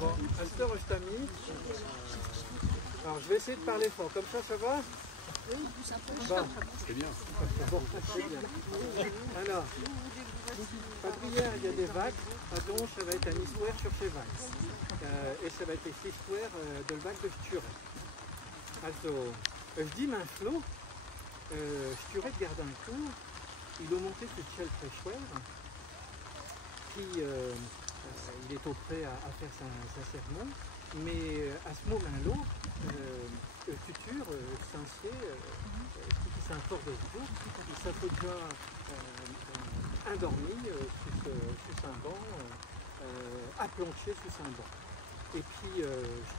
Bon, Astor, je t'ai mis. Alors, je vais essayer de parler fort. Comme ça va? Bon. C'est bien. Bon, c'est bien. Alors, Patrière, il y a des vagues. Donc, ça va être un histoire sur ces vagues. Et ça va être les histoire de vagues de Sture. Also, je dis, mein Flo, Sture garde un cours. Il a monté ce ciel très chouette. Puis, il est au prêt à faire sa sermon. Mais à ce moment-là, futur, censé, qui s'informe de vous, il s'est déjà endormi sous un banc, à plancher sous un banc. Et puis,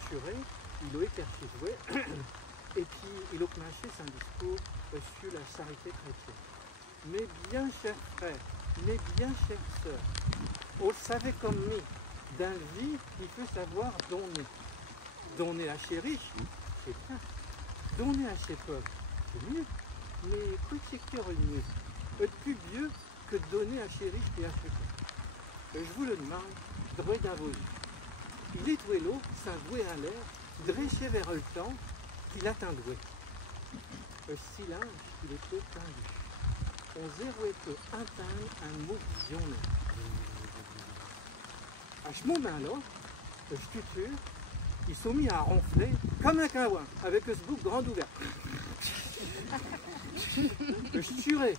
Sturé, il a écarté joué, et puis il a commencé son discours sur la charité chrétienne. Mais bien chers frères, mais bien chères sœurs, on le savait comme nous. Dans la vie, il faut savoir donner. Donner à ses riches, c'est bien. Donner à ses pauvres, c'est mieux. Mais quoi c'est qu'il y aurait mieux? Plus mieux que de donner à ses riches et à ses pauvres. Je vous le demande, droit dans vos yeux. Il est doué l'eau, ça doué à l'air, dressé vers le temps qu'il attendait. Le silence, il est peu tendu. On zéro peut entendre un mot visionné. À ce moment-là, le futur, ils sont mis à ronfler comme un caouin, avec ce bouc grand ouvert. Le Sturé,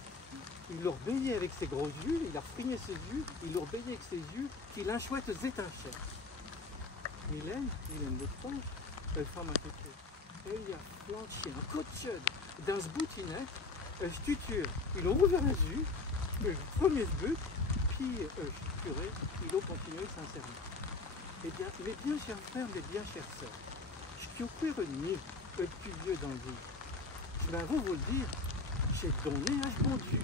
il leur baigné avec ses gros yeux, il a frigné ses yeux, il leur baigné avec ses yeux, qu'il a chouette étincelles. Mylène de France, elle femme à côté. Elle y a flanché un coup de chaude dans ce boutinet. Le futur, il a ouvert les yeux, le premier but, puis Sturé, il a continué sincèrement. Eh bien, mes bien chers frères, mes bien chères sœurs, je suis au cuir renier, le plus vieux dans le vie. Je vais vous le dire, j'ai donné à ce bon Dieu.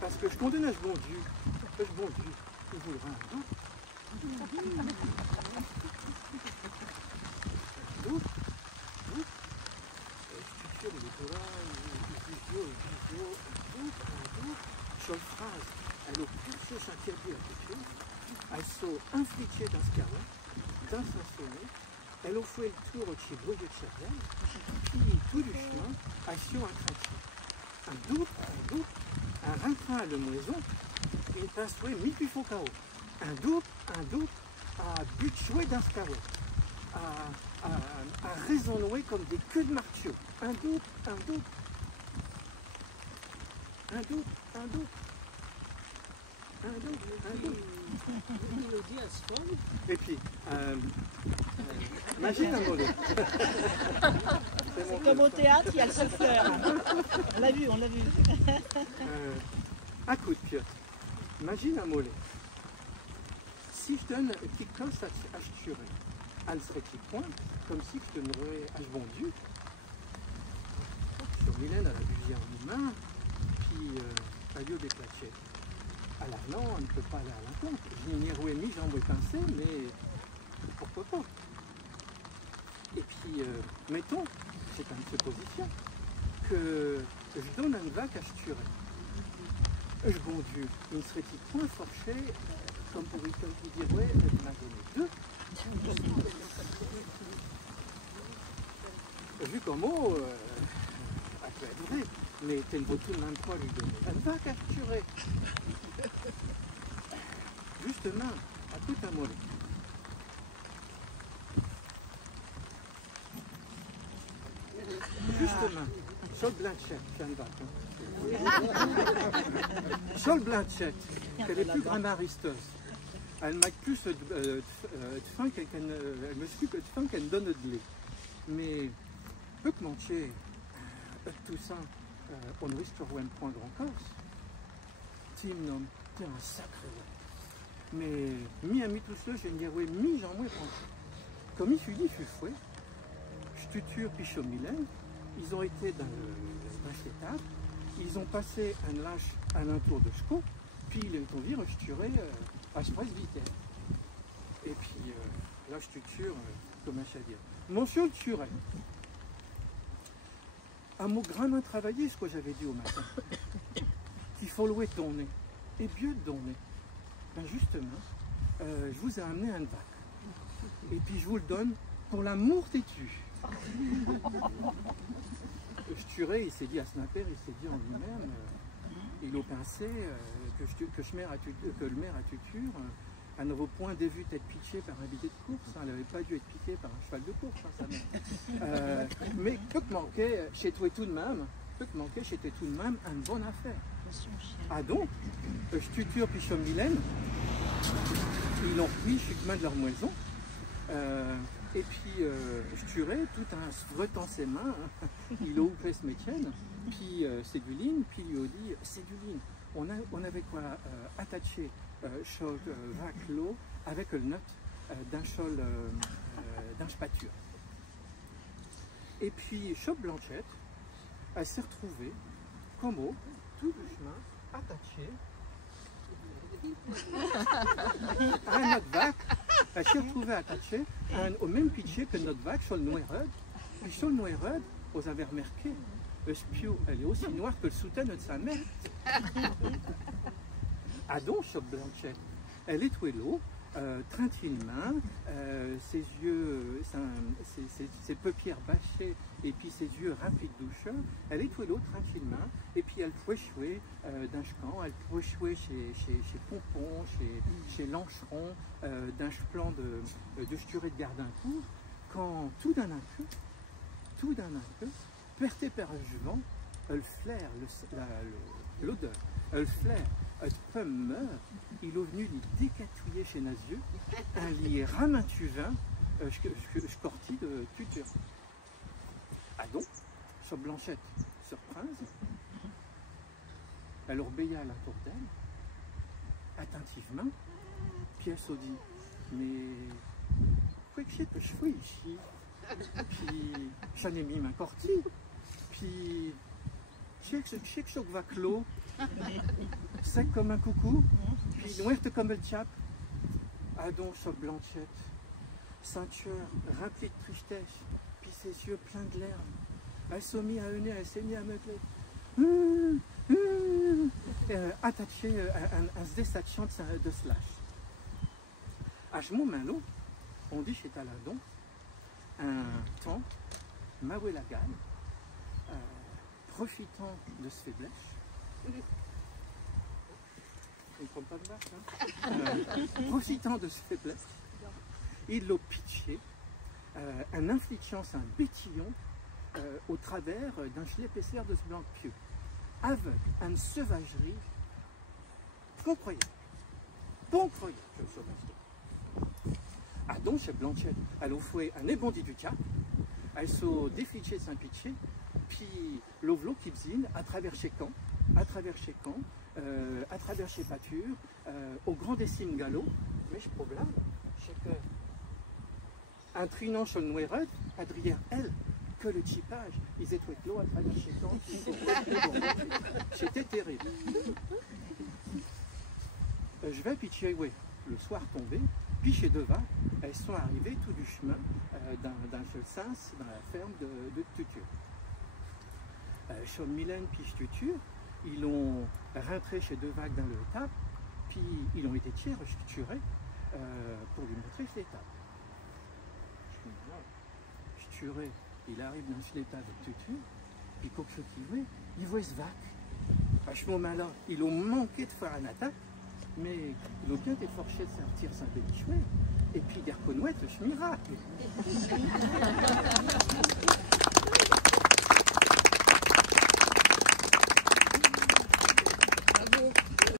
Parce que je condamne à ce bon Dieu, il vous le rend un doute. Doute. Je suis sûr, il est là, il est doute. Seule phrase, elle a poussé sa tête à quelque chose. Elles sont infliquées dans ce carreau, dans son sommet. Elles ont fait le tour de chez Boyer de Chardin, puis tout du chemin, elles sont en chrétien. Un doute, un rentrant à la maison, il passe mis plus faux chaos. Un doute, à but jouer dans ce carreau, à raisonner comme des queues de martiaux. Un doute. Et puis, imagine un mot. C'est comme au théâtre, il y a le souffleur. On l'a vu. Un coup de pied. Imagine un mollet. Si je donne un petit cosse à Sturé, elle serait qui point, comme si je donnerais à ce bon Dieu. Sur Mylène, elle a bu en main, puis elle lui a déclenché. Alors non, on ne peut pas aller à l'encontre. Je n'y ai ni j'en ai pensé, mais pourquoi pas? Et puis, mettons, c'est une supposition, que je donne un vague à Sturé. Bon Dieu, il ne serait-il point forché, comme qui dirait, il m'a donné deux? Vu comme mot, elle peut être vraie, mais tu ne vaut tout le même pas lui donner un vague à Sturé. Justement, à tout à moi. Justement, Sol Blanchette, j'en vais. Sol Blanchette, elle est plus grammaristos. Elle m'a plus de faim elle me suit que de faim qu'elle donne de lait. Mais, peu que mancher, tout ça, on risque de un point grand corse. Tim nom, t'es un sacré. Mais, mi tout seul, je n'y ai mis j'en ai pensé. Comme il fut dit, fut fouet, Stutur puis Mylène, ils ont été dans l'étape, ils ont passé un lâche à l'entour de Sco, puis ils ont vu Sturé à ce presbytère. Et puis, là, Stutur, comment ça dire, Monsieur le Turé, à mon grand travaillé, ce que j'avais dit au matin, qu'il faut louer donner, et bien donner. Ben justement, je vous ai amené un vague. Et puis je vous le donne pour l'amour t'es-tu. Sturé, il s'est dit à Snapper, il s'est dit en lui-même, il a pensé que le maire à tuture, elle n'avait point dévu être piquée par un bidet de course, hein, elle n'avait pas dû être piquée par un cheval de course, hein, sa mère. Mais que manquait chez toi tout de même, une bonne affaire. Ah donc, Stuture puis Chaume-Mylène, ils l'ont pris chutement de leur moison. Et puis, Sturé, tout en se frottant ses mains, il a ouvert ce métier, puis c'est du ligne, puis il lui a dit, c'est du ligne. On avait quoi attaché chol vaclo avec le nœud d'un chol d'un spature. Et puis, Chope Blanchette, elle s'est retrouvée, comme au, tout du chemin, attachée à un autre vac. Elle s'est retrouvée attachée au même pitché que notre vac sur le Noirud. Et sur le Noirud, vous avez remarqué, le spiou, elle est aussi noire que le soutien de sa mère. Ah donc, Chope Blanchette, elle est tout l'eau, tranquillement, ses yeux, ses paupières bâchées et puis ses yeux rapides doucheurs, elle est tout l'eau tranquillement, et puis elle pouvait jouer d'un camp, elle pouvait jouer chez Pompon, chez Lancheron, d'un plan de Sturé de Gardincourt, quand tout d'un coup, perté par un juvent, elle flaire l'odeur, elle flaire. Un pomme meurt, il est venu lui décatouiller chez Nazieux, un lit ramintuvin, scorti de tuture. Ah donc, sur Blanchette, surprise, elle obéit à la tour d'elle, attentivement, puis elle se dit, mais qu'est-ce que je fais ici? Puis j'en ai mis ma cortie, puis je sais que je va clos. Sec comme un coucou, puis noire comme le tchap. Ah donc, Chope Blanchette, ceinture remplie de tristesse, puis ses yeux pleins de larmes. Elle s'est mise à heuner, elle s'est mise à meugler. Attachée à ce dessachant de slash. À ce moment-là, on dit chez Taladon, un temps, Mawé la gagne, profitant de ce faiblesse. Il ne prend pas de vache, hein. Profitant de ce faiblesse, il l'a pitché en infligeant un bétillon au travers d'un gilet épaisseur de ce blanc pieux, avec une sauvagerie incroyable. Bon croyant, je le sauvagerie. Ah donc, chez Blanchette, elle a fait un ébondi du cap, elle s'est défliché de Saint-Pitché, puis l'ovlo qui bzine à travers chez Caen, à travers chez Pâture, au grand dessine galop, mais je problème, c'est que un trinant sur le Noirud, Adrien, elle, que le chipage, ils étaient de l'eau à travers chez Caen, c'était terrible. Je vais pitcher, oui, le soir tombé, puis chez Deva, elles sont arrivées tout du chemin d'un seul sens dans la ferme de Tuture. Chaume-Mylène puis Tuture, ils l'ont rentré chez Devac dans le table, puis ils ont été restructurés pour lui montrer l'étape. Sturé, il arrive dans l'étape de Tuture, puis comme ce qu'il voit, il voit ce vac. À ce moment-là, ils ont manqué de faire une attaque, mais ils ont bien été forcés de sortir Saint-Bénichouet, et puis d'Erconouette, ce miracle.